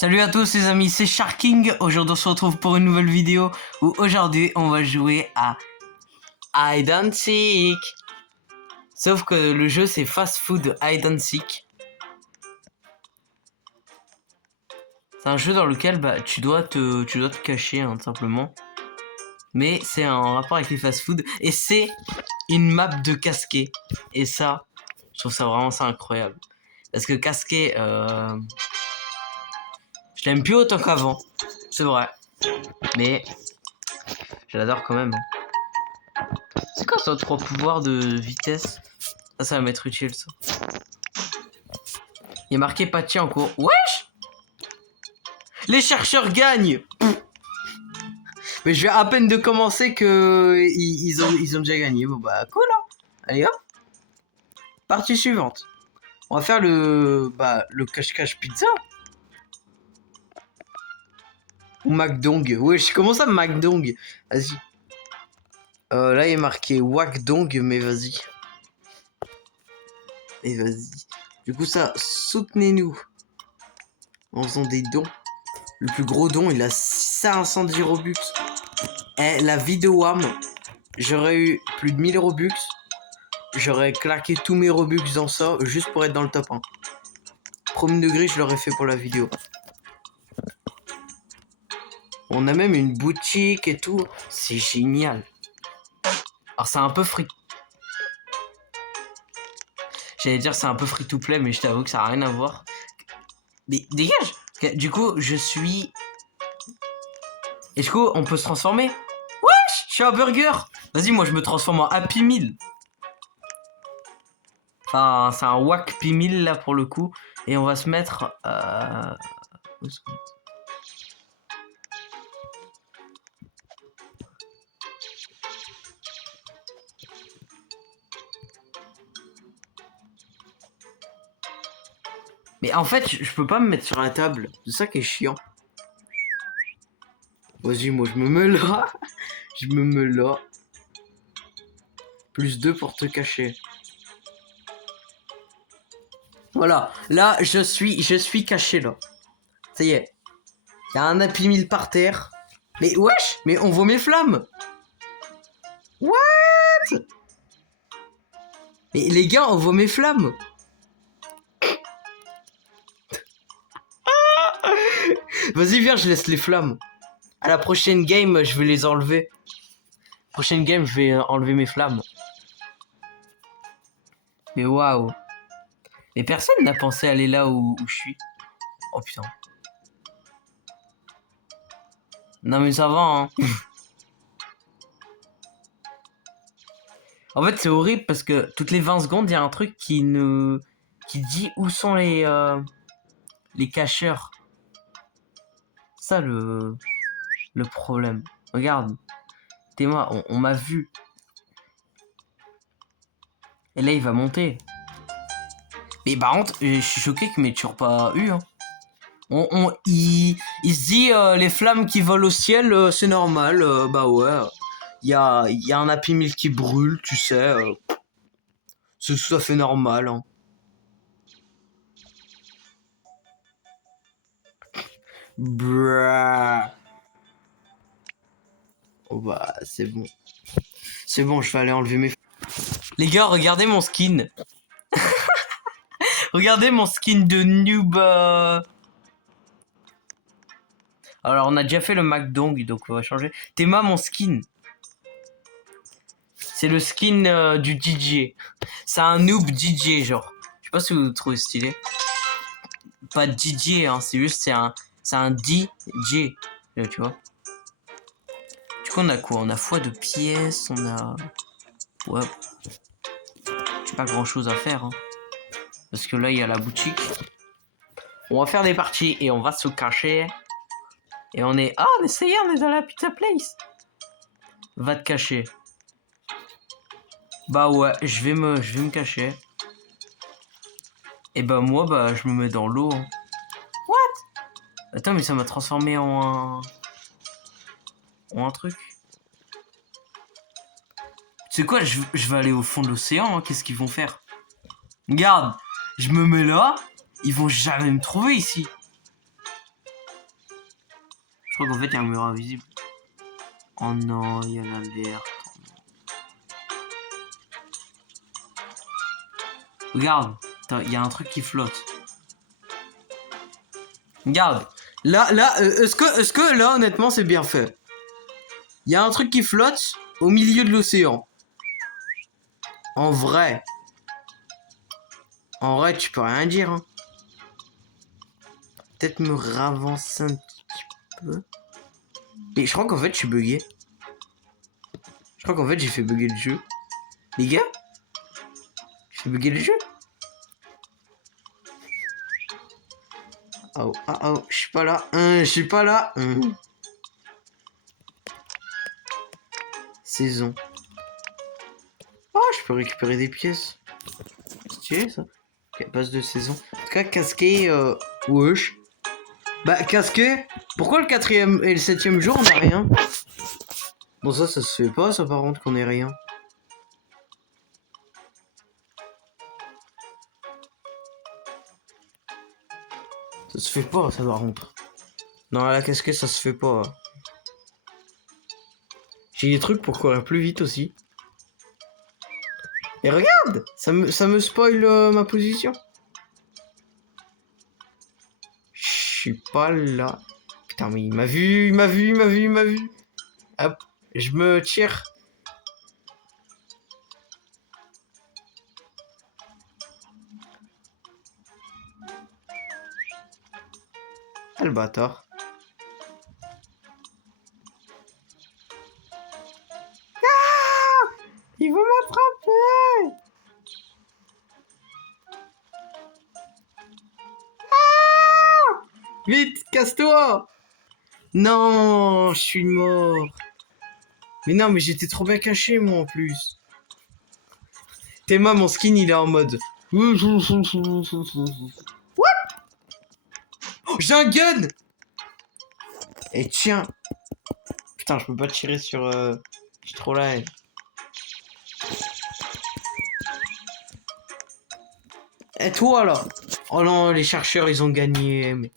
Salut à tous les amis, c'est Sharking. Aujourd'hui on se retrouve pour une nouvelle vidéo où aujourd'hui on va jouer à Hide and Seek. Sauf que le jeu c'est Fast Food Hide and Seek. C'est un jeu dans lequel tu dois te cacher tout simplement. Mais c'est un rapport avec les fast food et c'est une map de casqué. Et ça, je trouve ça vraiment incroyable. Parce que casqué, je l'aime plus autant qu'avant, c'est vrai. Mais je l'adore quand même. C'est quoi ça, 3 pouvoirs de vitesse? Ça va m'être utile ça. Il est marqué Patchy en cours. Wesh! Les chercheurs gagnent! Mais je viens à peine de commencer que ils ont déjà gagné. Bon bah cool hein. Allez hop. Partie suivante. On va faire le cache-cache pizza. Ou McDong. Wesh, comment ça McDong? Vas-y. Là il est marqué Wakdong, mais vas-y. Et vas-y. Du coup ça, soutenez-nous en faisant des dons. Le plus gros don, il a 510 Robux. Et la vie de Wham, j'aurais eu plus de 1000 Robux. J'aurais claqué tous mes Robux dans ça, juste pour être dans le top 1. Premier degré, je l'aurais fait pour la vidéo. On a même une boutique et tout. C'est génial. Alors c'est un peu free. J'allais dire c'est un peu free to play, mais je t'avoue que ça n'a rien à voir. Mais dégage. Du coup, je suis... Et du coup, on peut se transformer. Wesh, je suis un burger. Vas-y, moi je me transforme en Happy Meal. Enfin, c'est un Happy Meal là pour le coup. Et on va se mettre... Mais en fait, je peux pas me mettre sur la table. C'est ça qui est chiant. Vas-y, moi je me mets là. Je me mets là. Plus 2 pour te cacher. Voilà. Là, je suis caché là. Ça y est. Il y a un Happy Meal par terre. Mais wesh, mais on voit mes flammes. What? Mais les gars, on voit mes flammes. Vas-y, viens, je laisse les flammes. À la prochaine game, je vais les enlever. Prochaine game, je vais enlever mes flammes. Mais waouh. Mais personne n'a pensé aller là où je suis. Oh putain. Non mais ça va hein. En fait c'est horrible parce que toutes les 20 secondes il y a un truc qui dit où sont les cacheurs. Ça le problème. Regarde. T'es-moi, on m'a vu. Et là il va monter. Mais par contre, je suis choqué que m'ait toujours pas eu hein. Il se dit les flammes qui volent au ciel, c'est normal. Bah ouais. Il y a un Happy Meal qui brûle, tu sais. C'est tout à fait normal. Hein. Bruh. Oh bah c'est bon. C'est bon, je vais aller enlever mes... Les gars, regardez mon skin. Regardez mon skin de noob. Alors on a déjà fait le McDong, donc on va changer. Théma mon skin. C'est le skin du DJ. C'est un noob DJ genre. Je sais pas si vous le trouvez stylé. Pas DJ hein, c'est juste c'est un DJ. Tu vois. Du coup on a quoi? On a foi de pièces, on a... Ouais. Pas grand chose à faire hein. Parce que là il y a la boutique. On va faire des parties et on va se cacher. Et on est... Ah mais ça y est, on est dans la pizza place. Va te cacher. Bah ouais, je vais me cacher. Et bah moi, bah je me mets dans l'eau. Hein. What? Attends, mais ça m'a transformé en un truc. Tu sais quoi, je vais aller au fond de l'océan. Hein. Qu'est-ce qu'ils vont faire? Regarde, je me mets là. Ils vont jamais me trouver ici. crois qu'en fait, il y a un mur invisible. Oh non, il y a l'alerte. Regarde, il y a un truc qui flotte. Regarde. Là, est-ce que là, honnêtement, c'est bien fait? Il y a un truc qui flotte au milieu de l'océan. En vrai. En vrai, tu peux rien dire. Hein. Peut-être me ravancer un petit peu. Et je crois qu'en fait, je suis bugué. Je crois qu'en fait, j'ai fait bugger le jeu. Les gars, j'ai fait bugger le jeu. Oh, oh, oh, je suis pas là. Je suis pas là. Saison. Oh, je peux récupérer des pièces. Stylé ça. Ok, passe de saison. En tout cas, casqué, wesh. Bah, casqué. Pourquoi le 4e et le 7e jour on a rien? Bon, ça se fait pas, ça par contre qu'on ait rien. Ça se fait pas, ça par contre. Non, la casquette, ça se fait pas. J'ai des trucs pour courir plus vite aussi. Et regarde, ça me spoil ma position. Je suis pas là. Putain, mais il m'a vu, il m'a vu, il m'a vu, il m'a vu. Hop, je me tire. Ah, le bâtard. Ah, il veut m'attraper. Ah, vite, casse-toi. Non, je suis mort. Mais non, mais j'étais trop bien caché, moi, en plus. Théma, mon skin, il est en mode... What? Oh, j'ai un gun. Et tiens. Putain, je peux pas tirer sur... Je suis trop là. Et toi, là? Oh non, les chercheurs, ils ont gagné. Mais...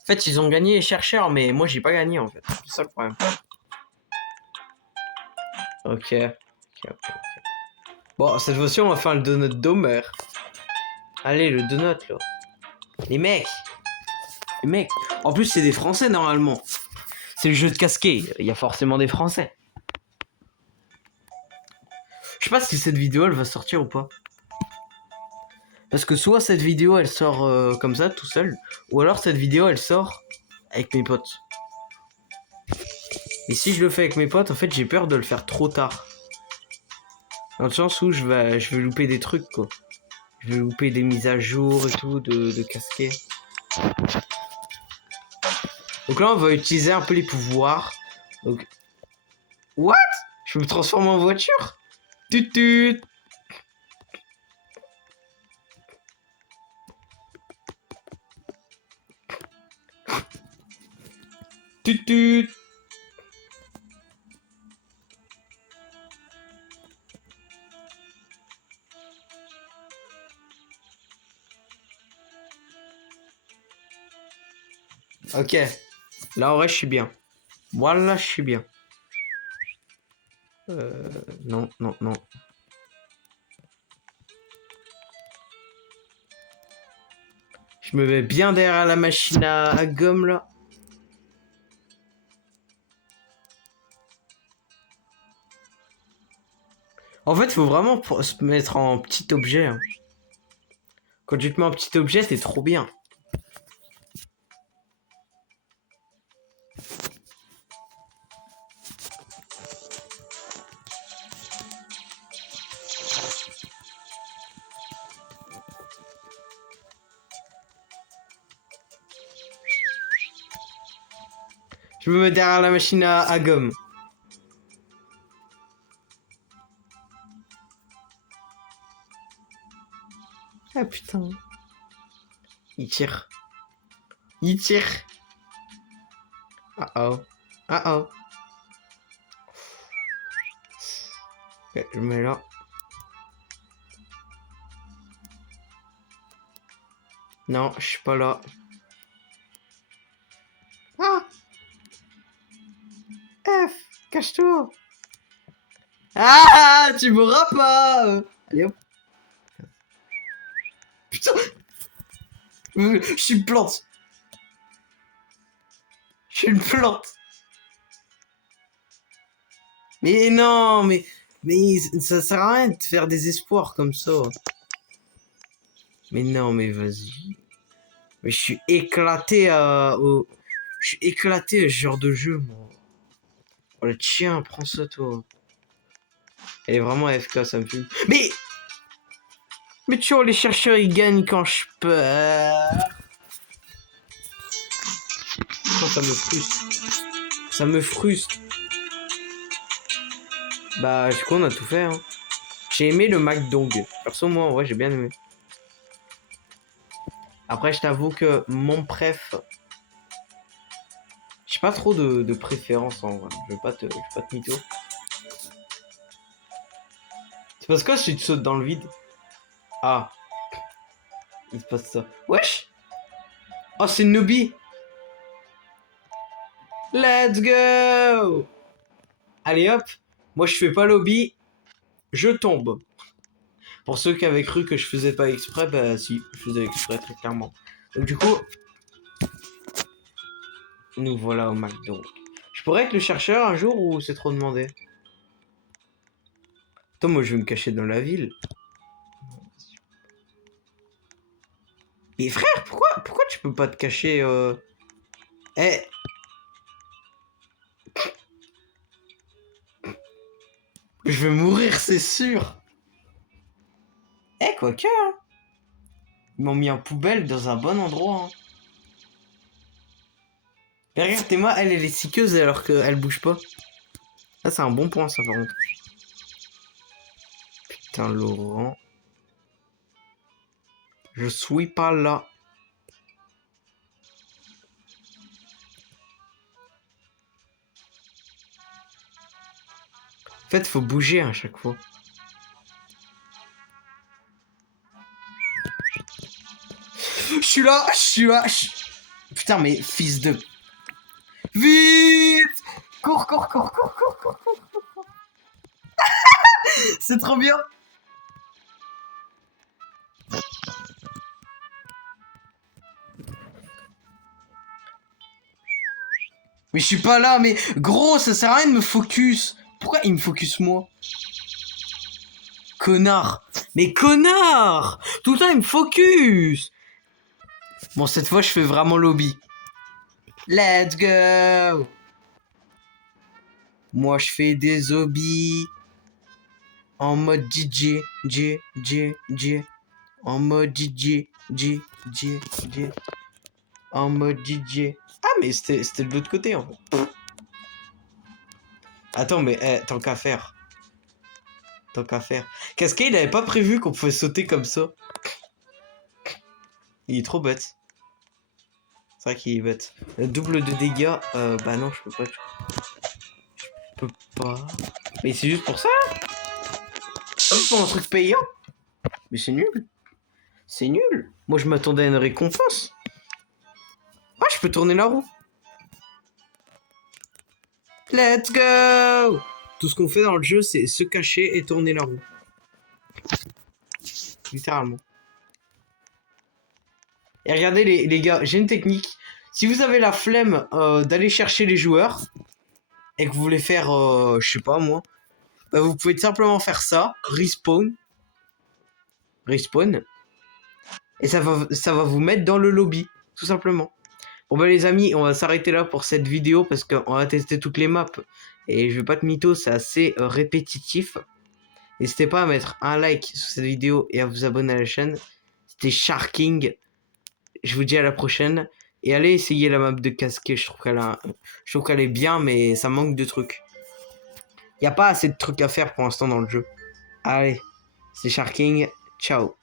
En fait, ils ont gagné les chercheurs, mais moi, j'ai pas gagné, en fait. C'est ça le problème. Ok. Ok. Bon, cette fois-ci, on va faire le donut d'Homer. Allez, le donut, là. Les mecs. Les mecs. En plus, c'est des Français, normalement. C'est le jeu de casquet. Il y a forcément des Français. Je sais pas si cette vidéo, elle va sortir ou pas. Parce que soit cette vidéo, elle sort comme ça, tout seul. Ou alors, cette vidéo, elle sort avec mes potes. Et si je le fais avec mes potes, en fait, j'ai peur de le faire trop tard. Dans le sens où je vais louper des trucs, quoi. Je vais louper des mises à jour et tout, de casquet. Donc là, on va utiliser un peu les pouvoirs. Donc... What? Je me transforme en voiture? Tut. Tut. Ok. Là, en vrai, je suis bien. Voilà, je suis bien. Non. Je me mets bien derrière la machine à gomme, là. En fait, faut vraiment se mettre en petit objet. Hein. Quand tu te mets en petit objet, c'est trop bien. Je me mets derrière la machine à gomme. Ah putain. Il tire. Ah oh. Ok, je me mets là. Non, je suis pas là. Ah F, cache-toi. Ah, tu m'auras pas. Allez hop. Putain. Je suis une plante. Je suis une plante. Mais non, mais ça sert à rien de faire des espoirs comme ça. Mais non, mais vas-y. Mais je suis éclaté Je suis éclaté à ce genre de jeu, moi. Oh le tien, prends ça, toi. Elle est vraiment AFK, ça me fume. Mais tu vois, les chercheurs, ils gagnent quand je perds. Oh, ça me frustre. Ça me frustre. Bah, du coup, on a tout fait, hein. J'ai aimé le McDong. Perso, moi, en vrai, j'ai bien aimé. Après, je t'avoue que mon préf... J'ai pas trop de préférence, en vrai. Je vais pas te mytho. C'est parce que si tu sautes dans le vide... Ah. Il se passe ça. Wesh. Oh, c'est une newbie. Let's go. Allez, hop. Moi, je fais pas lobby. Je tombe. Pour ceux qui avaient cru que je faisais pas exprès, bah si, je faisais exprès très clairement. Donc du coup, nous voilà au McDo. Je pourrais être le chercheur un jour ou c'est trop demandé? Attends, moi je vais me cacher dans la ville. Et frère, pourquoi tu peux pas te cacher Eh Je vais mourir, c'est sûr. Quoique, hein. Ils m'ont mis en poubelle dans un bon endroit. Hein. Mais regarde, Théma, elle est siqueuse alors qu'elle bouge pas. Ça, c'est un bon point, ça, par contre. Putain, Laurent. Je suis pas là. En fait, faut bouger à chaque fois. Je suis là. Putain, mais fils de... Vite. Cours. C'est trop bien. Mais je suis pas là, mais gros, ça sert à rien de me focus. Pourquoi il me focus moi? Connard. Mais connard. Tout le temps il me focus. Bon, cette fois je fais vraiment lobby. Let's go. Moi je fais des hobbies. En mode DJ. En mode DJ. En mode DJ. Ah mais c'était de l'autre côté en fait. Attends mais tant qu'à faire. Cascade il avait pas prévu qu'on pouvait sauter comme ça. Il est trop bête. C'est vrai qu'il est bête. Double de dégâts. Bah non je peux pas. Je peux pas. Mais c'est juste pour ça. C'est pour un truc payant. Mais c'est nul. C'est nul. Moi je m'attendais à une récompense. Ah je peux tourner la roue. Let's go. Tout ce qu'on fait dans le jeu, c'est se cacher et tourner la roue. Littéralement. Et regardez les gars, j'ai une technique. Si vous avez la flemme d'aller chercher les joueurs et que vous voulez faire, je sais pas moi, bah, vous pouvez simplement faire ça, respawn, et ça va vous mettre dans le lobby, tout simplement. Bon bah les amis, on va s'arrêter là pour cette vidéo parce qu'on va tester toutes les maps. Et je vais pas te mytho, c'est assez répétitif. N'hésitez pas à mettre un like sur cette vidéo et à vous abonner à la chaîne. C'était Sharking. Je vous dis à la prochaine. Et allez essayer la map de casquet. Je trouve qu'elle est bien, mais ça manque de trucs. Il n'y a pas assez de trucs à faire pour l'instant dans le jeu. Allez, c'est Sharking. Ciao.